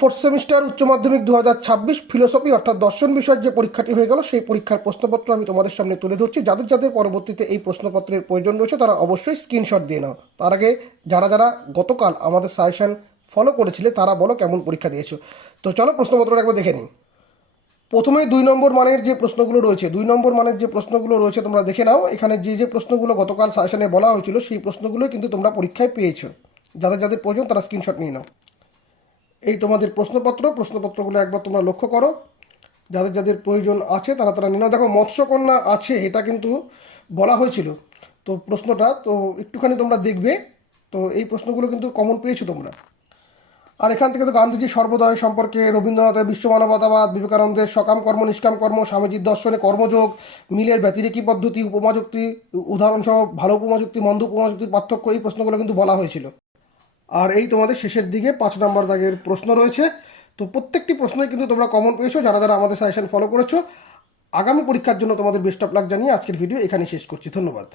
Fourth semester উচ্চ মাধ্যমিক 2026 philosophy অর্থাৎ দর্শন বিষয়ের যে পরীক্ষাটি হয়ে গেল সেই পরীক্ষার প্রশ্নপত্র আমি তোমাদের সামনে তুলে ধরছি। যাদের যাদের পরবর্তীতে এই প্রশ্নপত্রের প্রয়োজন রয়েছে তারা অবশ্যই স্ক্রিনশট দিয়ে নাও। তার আগে যারা যারা গতকাল আমাদের সাজেশন ফলো করেছিলে তারা বলো কেমন পরীক্ষা দিয়েছো। তো চলো প্রশ্নপত্রটা একবার দেখে নিই। প্রথমে 2 নম্বর মানের যে প্রশ্নগুলো রয়েছে, 2 নম্বর মানের যে প্রশ্নগুলো রয়েছে তোমরা দেখে নাও। এখানে যে যে প্রশ্নগুলো গতকাল সাজেশনে বলা হয়েছিল সেই প্রশ্নগুলো কিন্তু তোমরা পরীক্ষায় পেয়েছো। যাদের যাদের প্রয়োজন তারা স্ক্রিনশট নিয়ে নাও। এই তোমাদের প্রশ্নপত্রগুলো একবার তোমরা লক্ষ্য করো। যাদের যাদের প্রয়োজন আছে তারা তারা নিয়ে নাও। দেখো মৎস্যকন্যা আছে, এটা কিন্তু বলা হয়েছিল। তো প্রশ্নটা তো একটুখানি তোমরা দেখবে। তো এই প্রশ্নগুলো কিন্তু কমন পেয়েছো তোমরা। আর এখান থেকে তো গান্ধীজি সর্বোদয় সম্পর্কে, রবীন্দ্রনাথের বিশ্ব মানবতাবাদ, বিবেকানন্দের সকাম কর্ম নিষ্কাম কর্ম, স্বামীজির দর্শনে কর্মযোগ, মিলের ব্যতিরেকী পদ্ধতি, উপমাযুক্তি, উদাহরণসহ ভালো উপমাযুক্তি, মন্দ উপমাযুক্তির পার্থক্য, এই প্রশ্নগুলো কিন্তু বলা হয়েছিল। আর এই তোমাদের শেষের দিকে 5 নম্বর দাগের প্রশ্ন রয়েছে। তো প্রত্যেকটি প্রশ্নই কিন্তু তোমরা কমন পেয়েছো যারা যারা আমাদের সাজেশন ফলো করেছো। আগামী পরীক্ষার জন্য তোমাদের বেস্ট অফ লাক জানিয়ে আজকের ভিডিও এখানে শেষ করছি। ধন্যবাদ।